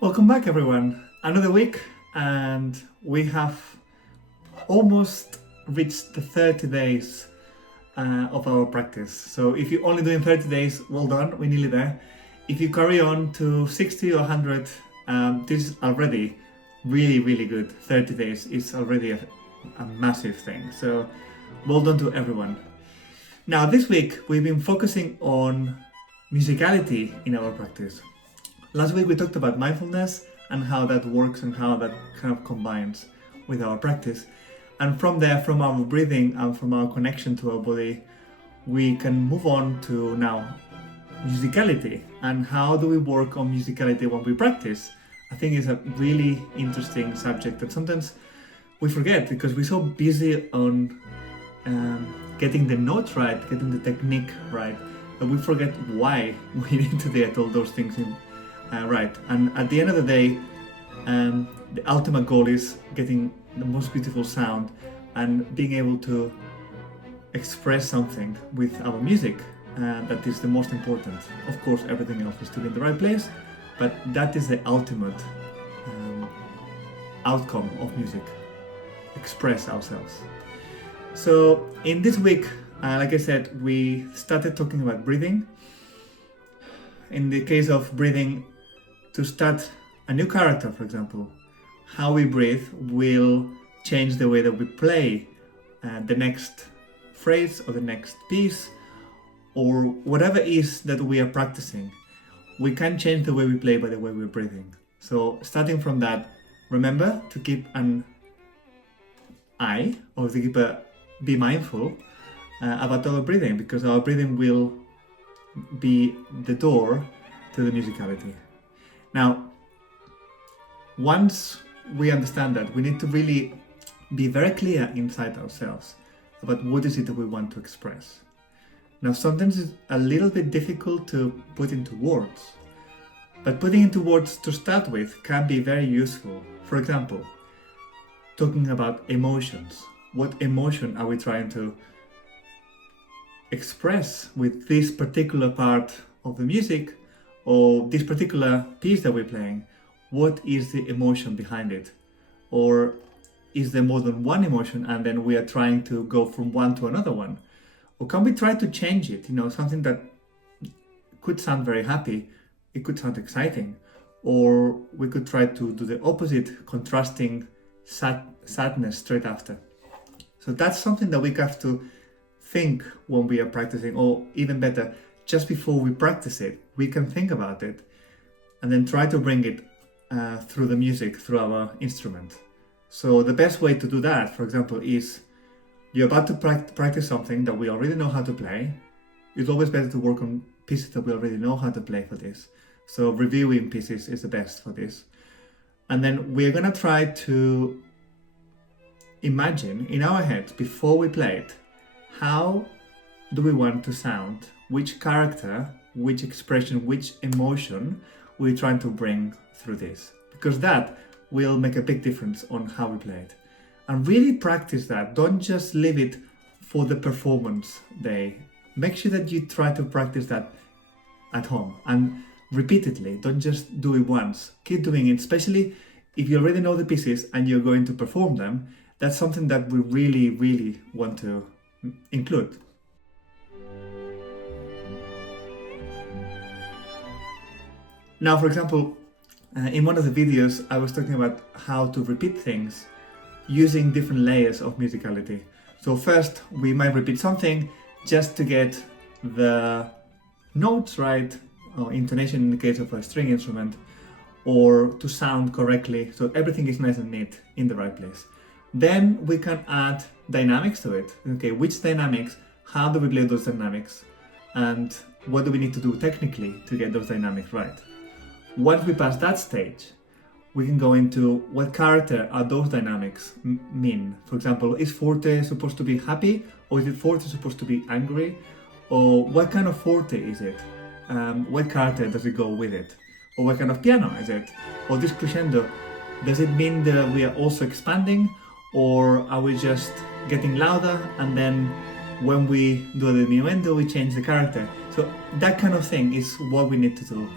Welcome back, everyone. Another week, and we have almost reached the 30 days of our practice. So, if you're only doing 30 days, well done, we're nearly there. If you carry on to 60 or 100, this is already really, really good. 30 days is already a massive thing. So, well done to everyone. Now, this week, we've been focusing on musicality in our practice. Last week we talked about mindfulness and how that works and how that kind of combines with our practice. And from there, from our breathing and from our connection to our body, we can move on to now musicality. And how do we work on musicality when we practice? I think it's a really interesting subject that sometimes we forget because we're so busy on getting the notes right, getting the technique right, that we forget why we need to get all those things in. Right, and at the end of the day, the ultimate goal is getting the most beautiful sound and being able to express something with our music. That is the most important. Of course, everything else is to be in the right place, but that is the ultimate outcome of music. Express ourselves. So, in this week, like I said, we started talking about breathing. In the case of breathing, to start a new character, for example, how we breathe will change the way that we play the next phrase or the next piece or whatever it is that we are practicing. We can change the way we play by the way we're breathing. So starting from that, remember to keep an eye or to be mindful about our breathing, because our breathing will be the door to the musicality. Now, once we understand that, we need to really be very clear inside ourselves about what is it that we want to express. Now, sometimes it's a little bit difficult to put into words, but putting into words to start with can be very useful. For example, talking about emotions. What emotion are we trying to express with this particular part of the music or this particular piece that we're playing? What is the emotion behind it? Or is there more than one emotion and then we are trying to go from one to another one? Or can we try to change it? Something that could sound very happy, it could sound exciting. Or we could try to do the opposite, contrasting sadness straight after. So that's something that we have to think when we are practicing, or even better, just before we practice it, we can think about it and then try to bring it through the music, through our instrument. So the best way to do that, for example, is you're about to practice something that we already know how to play. It's always better to work on pieces that we already know how to play for this. So reviewing pieces is the best for this. And then we're gonna try to imagine in our heads, before we play it, how do we want to sound? Which character, which expression, which emotion we're trying to bring through this? Because that will make a big difference on how we play it. And really practice that. Don't just leave it for the performance day. Make sure that you try to practice that at home and repeatedly. Don't just do it once. Keep doing it, especially if you already know the pieces and you're going to perform them. That's something that we really, really want to include. Now, for example, in one of the videos, I was talking about how to repeat things using different layers of musicality. So first, we might repeat something just to get the notes right, or intonation in the case of a string instrument, or to sound correctly, so everything is nice and neat in the right place. Then we can add dynamics to it. Okay, which dynamics, how do we play those dynamics, and what do we need to do technically to get those dynamics right? Once we pass that stage, we can go into what character are those dynamics mean. For example, is forte supposed to be happy, or is it forte supposed to be angry? Or what kind of forte is it? What character does it go with it? Or what kind of piano is it? Or this crescendo, does it mean that we are also expanding, or are we just getting louder and then when we do the diminuendo we change the character? So that kind of thing is what we need to do.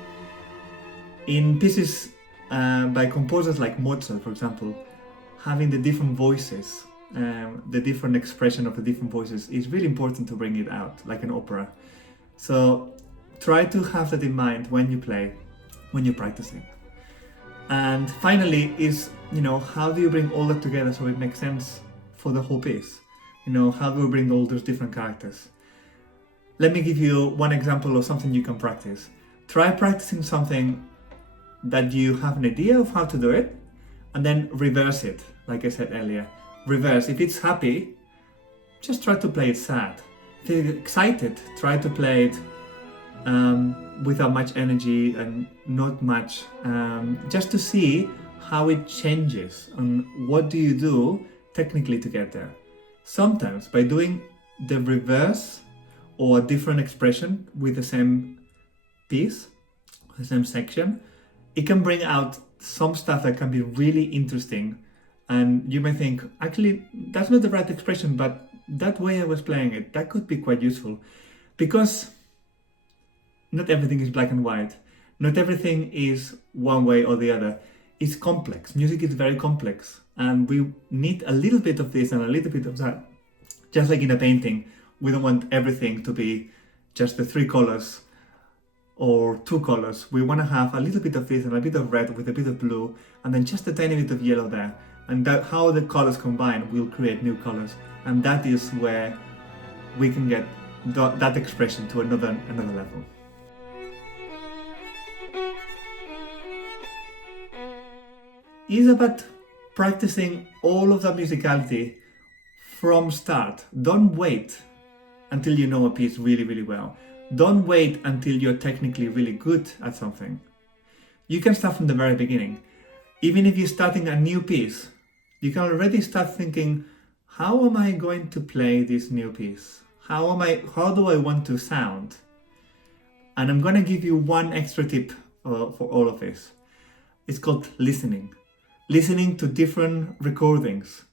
In pieces by composers like Mozart, for example, having the different voices, the different expression of the different voices is really important to bring it out, like an opera. So try to have that in mind when you play, when you're practicing. And finally is, how do you bring all that together so it makes sense for the whole piece? How do you bring all those different characters? Let me give you one example of something you can practice. Try practicing something that you have an idea of how to do it, and then reverse it, like I said earlier. Reverse. If it's happy, just try to play it sad. If it's excited, try to play it without much energy and not much, just to see how it changes and what do you do technically to get there. Sometimes by doing the reverse or a different expression with the same piece, the same section, it can bring out some stuff that can be really interesting. And you may think, actually, that's not the right expression, but that way I was playing it, that could be quite useful. Because not everything is black and white. Not everything is one way or the other. It's complex. Music is very complex. And we need a little bit of this and a little bit of that. Just like in a painting, we don't want everything to be just the 3 colors or 2 colors. We want to have a little bit of this and a bit of red with a bit of blue, and then just a tiny bit of yellow there. And that, how the colors combine will create new colors. And that is where we can get that expression to another level. It's about practicing all of that musicality from start. Don't wait until you know a piece really, really well. Don't wait until you're technically really good at something. You can start from the very beginning. Even if you're starting a new piece, you can already start thinking, how am I going to play this new piece? How do I want to sound? And I'm going to give you one extra tip for all of this. It's called listening. Listening to different recordings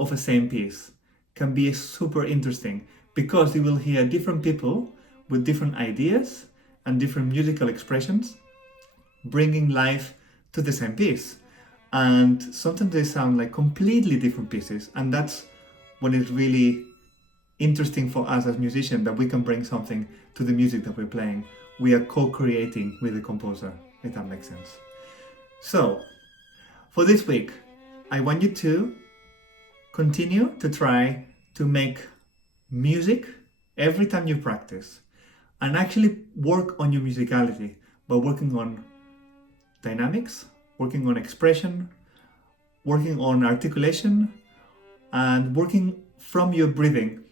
of a same piece can be super interesting because you will hear different people with different ideas and different musical expressions bringing life to the same piece. And sometimes they sound like completely different pieces, and that's when it's really interesting for us as musicians, that we can bring something to the music that we're playing. We are co-creating with the composer, if that makes sense. So, for this week, I want you to continue to try to make music every time you practice, and actually work on your musicality by working on dynamics, working on expression, working on articulation, and working from your breathing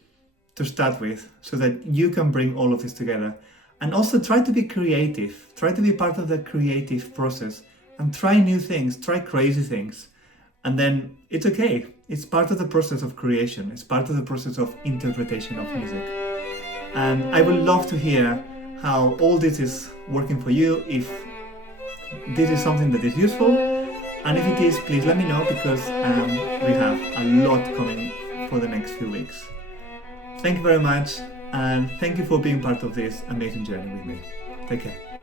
to start with, so that you can bring all of this together. And also try to be creative, try to be part of the creative process, and try new things, try crazy things. And then it's okay. It's part of the process of creation. It's part of the process of interpretation of music. And I would love to hear how all this is working for you, if this is something that is useful. And if it is, please let me know, because we have a lot coming for the next few weeks. Thank you very much, and thank you for being part of this amazing journey with me. Take care.